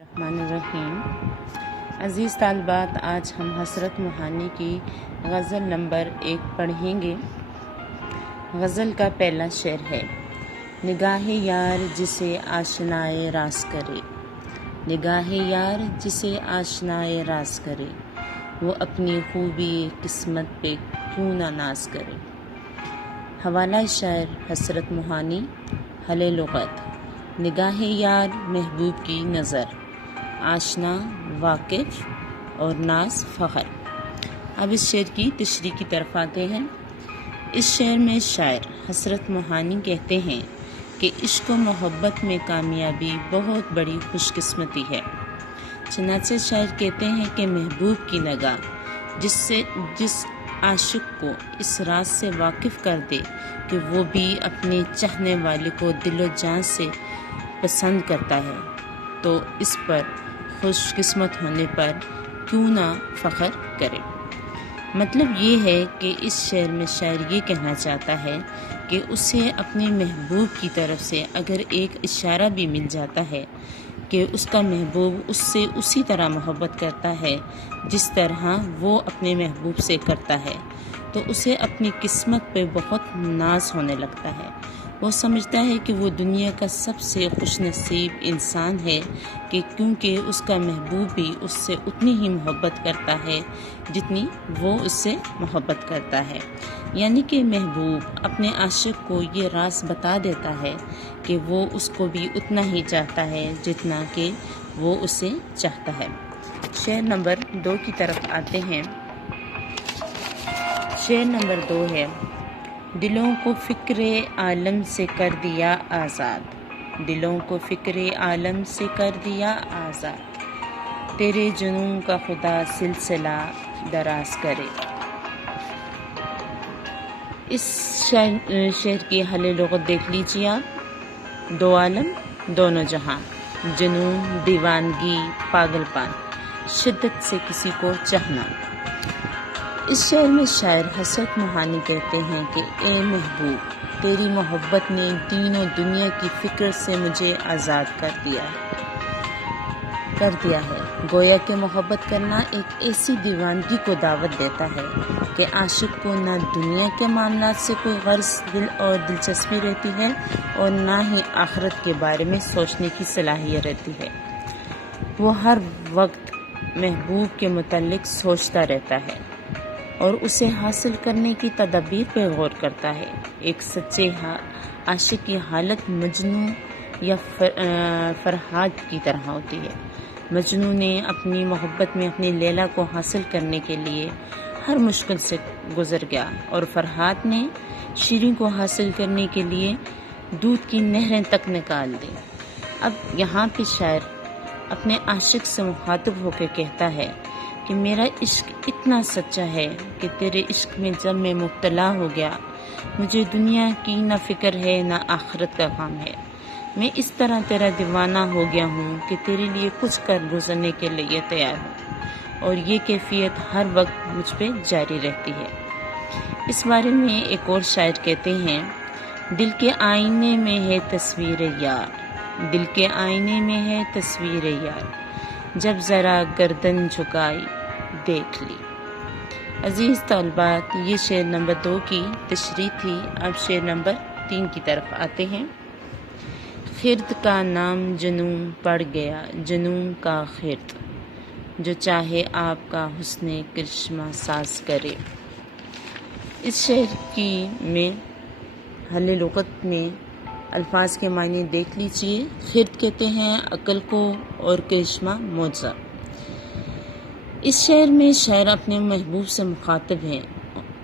الرحمن الرحیم۔ عزیز طالبات، آج ہم حسرت موہانی کی غزل نمبر 1 پڑھیں گے۔ غزل کا پہلا شعر ہے: نگاہ یار جسے آشنائے راز کرے، نگاہ یار جسے آشنائے راز کرے، وہ اپنی خوبی قسمت پہ کیوں نہ ناز کرے۔ حوالہ شاعر حسرت موہانی، حل لغت: نگاہ یار محبوب کی نظر، آشنا واقف اور ناز فخر۔ اب اس شعر کی تشریح کی طرف آتے ہیں۔ اس شعر میں شاعر حسرت موہانی کہتے ہیں کہ عشق و محبت میں کامیابی بہت بڑی خوش قسمتی ہے۔ چنانچہ شاعر کہتے ہیں کہ محبوب کی نگاہ جس عاشق کو اس راز سے واقف کر دے کہ وہ بھی اپنے چاہنے والے کو دل و جان سے پسند کرتا ہے، تو اس پر خوش قسمت ہونے پر کیوں نہ فخر کرے۔ مطلب یہ ہے کہ اس شعر میں شاعر یہ کہنا چاہتا ہے کہ اسے اپنے محبوب کی طرف سے اگر ایک اشارہ بھی مل جاتا ہے کہ اس کا محبوب اس سے اسی طرح محبت کرتا ہے جس طرح وہ اپنے محبوب سے کرتا ہے، تو اسے اپنی قسمت پہ بہت ناز ہونے لگتا ہے۔ وہ سمجھتا ہے کہ وہ دنیا کا سب سے خوش نصیب انسان ہے کہ کیونکہ اس کا محبوب بھی اس سے اتنی ہی محبت کرتا ہے جتنی وہ اس سے محبت کرتا ہے۔ یعنی کہ محبوب اپنے عاشق کو یہ راز بتا دیتا ہے کہ وہ اس کو بھی اتنا ہی چاہتا ہے جتنا کہ وہ اسے چاہتا ہے۔ شعر نمبر 2 کی طرف آتے ہیں۔ شعر نمبر 2 ہے: دلوں کو فکر عالم سے کر دیا آزاد، دلوں کو فکر عالم سے کر دیا آزاد، تیرے جنوں کا خدا سلسلہ دراز کرے۔ اس شعر کی حل لغت دیکھ لیجیے آپ: دو عالم، دونوں جہاں، جنون، دیوانگی، پاگل پان، شدت سے کسی کو چاہنا۔ اس شعر میں شاعر حسرت موہانی کہتے ہیں کہ اے محبوب، تیری محبت نے دین و دنیا کی فکر سے مجھے آزاد کر دیا ہے۔ گویا کہ محبت کرنا ایک ایسی دیوانگی کو دعوت دیتا ہے کہ عاشق کو نہ دنیا کے معاملات سے کوئی غرض اور دلچسپی رہتی ہے اور نہ ہی آخرت کے بارے میں سوچنے کی صلاحیت رہتی ہے۔ وہ ہر وقت محبوب کے متعلق سوچتا رہتا ہے اور اسے حاصل کرنے کی تدابیر پہ غور کرتا ہے۔ ایک سچے عاشق کی حالت مجنوں یا فرہاد کی طرح ہوتی ہے۔ مجنوں نے اپنی محبت میں اپنی لیلا کو حاصل کرنے کے لیے ہر مشکل سے گزر گیا، اور فرہاد نے شیریں کو حاصل کرنے کے لیے دودھ کی نہریں تک نکال دی۔ اب یہاں پہ شاعر اپنے عاشق سے مخاطب ہو کے کہتا ہے کہ میرا عشق اتنا سچا ہے کہ تیرے عشق میں جب میں مبتلا ہو گیا، مجھے دنیا کی نہ فکر ہے نہ آخرت کا غم ہے۔ میں اس طرح تیرا دیوانہ ہو گیا ہوں کہ تیرے لیے کچھ کر گزرنے کے لیے تیار ہوں، اور یہ کیفیت ہر وقت مجھ پہ جاری رہتی ہے۔ اس بارے میں ایک اور شاعر کہتے ہیں: دل کے آئینے میں ہے تصویر یار، دل کے آئینے میں ہے تصویر یار، جب ذرا گردن جھکائی دیکھ لی۔ عزیز طالبات، یہ شعر نمبر 2 کی تشریح تھی۔ اب شعر نمبر 3 کی طرف آتے ہیں۔ خرد کا نام جنوں پڑ گیا، جنوں کا خرد، جو چاہے آپ کا حسن کرشمہ ساز کرے۔ اس شعر کی میں حل لغت میں الفاظ کے معنی دیکھ لیجیے۔ خرد کہتے ہیں عقل کو اور کرشمہ معجزہ۔ اس شعر میں شاعر اپنے محبوب سے مخاطب ہیں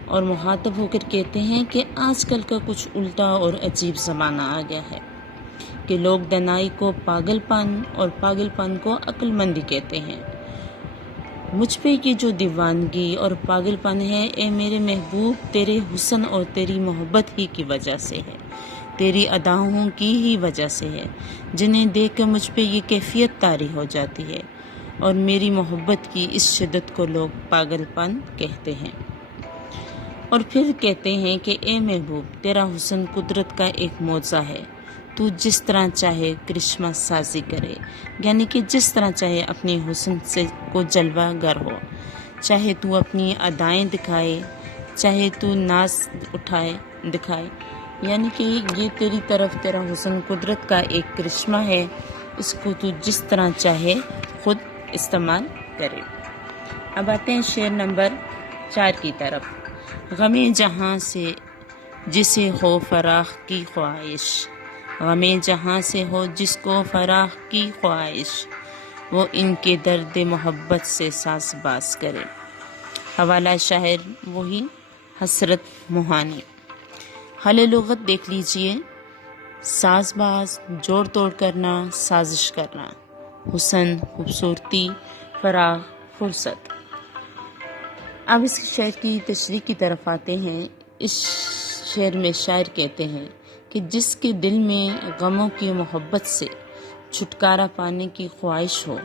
اور مخاطب ہو کر کہتے ہیں کہ آج کل کا کچھ الٹا اور عجیب زمانہ آ گیا ہے کہ لوگ دنائی کو پاگل پن اور پاگل پن کو عقل مندی کہتے ہیں۔ مجھ پہ یہ جو دیوانگی اور پاگل پن ہے، اے میرے محبوب، تیرے حسن اور تیری محبت ہی کی وجہ سے ہے، تیری اداؤں کی ہی وجہ سے ہے، جنہیں دیکھ کر مجھ پہ یہ کیفیت طاری ہو جاتی ہے، اور میری محبت کی اس شدت کو لوگ پاگل پن کہتے ہیں۔ اور پھر کہتے ہیں کہ اے محبوب، تیرا حسن قدرت کا ایک معجزہ ہے، تو جس طرح چاہے کرشمہ سازی کرے، یعنی کہ جس طرح چاہے اپنے حسن سے کو جلوہ گر ہو، چاہے تو اپنی ادائیں دکھائے، چاہے تو ناز دکھائے، یعنی کہ یہ تیری طرف تیرا حسن قدرت کا ایک کرشمہ ہے، اس کو تو جس طرح چاہے خود استعمال کرے۔ اب آتے ہیں شعر نمبر 4 کی طرف۔ غم جہاں سے جسے ہو فراق کی خواہش، غم جہاں سے ہو جس کو فراق کی خواہش، وہ ان کے درد محبت سے ساز باز کرے۔ حوالہ شاعر وہی حسرت موہانی۔ حل لغت دیکھ لیجئے، ساز باز، جوڑ توڑ کرنا، سازش کرنا، حسن، خوبصورتی، فراغ، فرصت۔ اب اس شعر کی تشریح کی طرف آتے ہیں۔ اس شعر میں شاعر کہتے ہیں کہ جس کے دل میں غموں کی محبت سے چھٹکارا پانے کی خواہش ہو،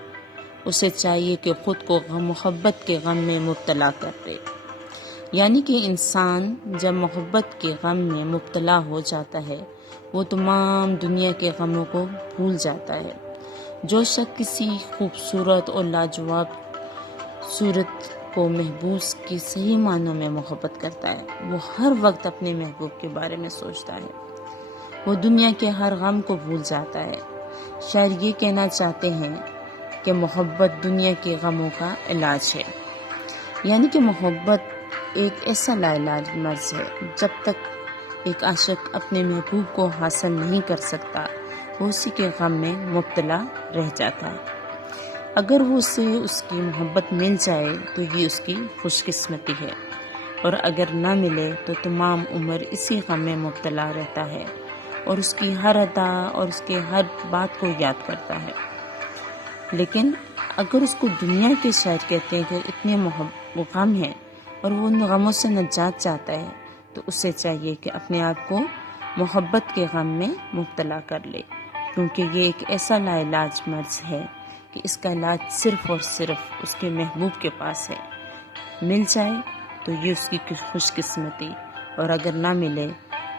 اسے چاہیے کہ خود کو محبت کے غم میں مبتلا کر دے۔ یعنی کہ انسان جب محبت کے غم میں مبتلا ہو جاتا ہے، وہ تمام دنیا کے غموں کو بھول جاتا ہے۔ جو شخص کسی خوبصورت اور لاجواب صورت کو محبوب کی صحیح معنوں میں محبت کرتا ہے، وہ ہر وقت اپنے محبوب کے بارے میں سوچتا ہے، وہ دنیا کے ہر غم کو بھول جاتا ہے۔ شاعر یہ کہنا چاہتے ہیں کہ محبت دنیا کے غموں کا علاج ہے، یعنی کہ محبت ایک ایسا لا علاج مرض ہے۔ جب تک ایک عاشق اپنے محبوب کو حاصل نہیں کر سکتا، وہ اسی کے غم میں مبتلا رہ جاتا ہے۔ اگر وہ اسے اس کی محبت مل جائے تو یہ اس کی خوش قسمتی ہے، اور اگر نہ ملے تو تمام عمر اسی غم میں مبتلا رہتا ہے اور اس کی ہر ادا اور اس کے ہر بات کو یاد کرتا ہے۔ لیکن اگر اس کو دنیا کے شاعر کہتے ہیں کہ اتنے غم ہیں اور وہ ان غموں سے نجات چاہتا ہے، تو اسے چاہیے کہ اپنے آپ کو محبت کے غم میں مبتلا کر لے، کیونکہ یہ ایک ایسا لا علاج مرض ہے کہ اس کا علاج صرف اور صرف اس کے محبوب کے پاس ہے۔ مل جائے تو یہ اس کی خوش قسمتی، اور اگر نہ ملے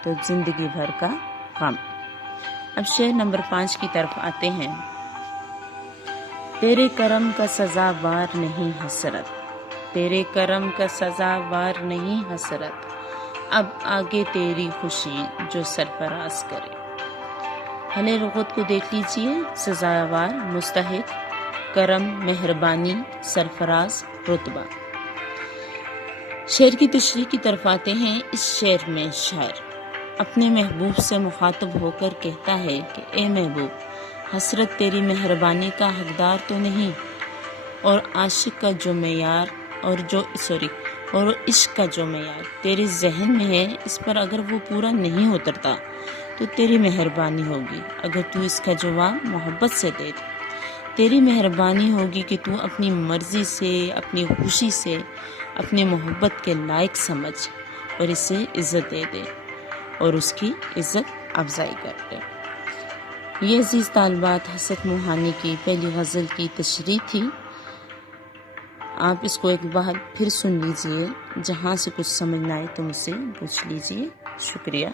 تو زندگی بھر کا غم۔ اب شعر نمبر 5 کی طرف آتے ہیں۔ تیرے کرم کا سزاوار نہیں حسرت، تیرے کرم کا سزاوار نہیں حسرت، اب آگے تیری خوشی جو سرفراز کرے۔ حل لغت کو دیکھ لیجئے، سزاوار مستحق، کرم مہربانی، سرفراز رتبہ۔ شعر کی تشریح کی طرف آتے ہیں۔ اس شعر میں شاعر اپنے محبوب سے مخاطب ہو کر کہتا ہے کہ اے محبوب، حسرت تیری مہربانی کا حقدار تو نہیں، اور عاشق کا جو معیار اور عشق کا جو معیار تیرے ذہن میں ہے، اس پر اگر وہ پورا نہیں اترتا تو تیری مہربانی ہوگی اگر تو اس کا جواب محبت سے دے دے۔ تیری مہربانی ہوگی کہ تو اپنی مرضی سے، اپنی خوشی سے اپنے محبت کے لائق سمجھ اور اسے عزت دے دے اور اس کی عزت افزائی کر دے۔ یہ عزیز طالبات حسرت موہانی کی پہلی غزل کی تشریح تھی۔ آپ اس کو ایک بار پھر سن لیجئے، جہاں سے کچھ سمجھ نہ آئے تو مجھ سے پوچھ لیجئے۔ شکریہ۔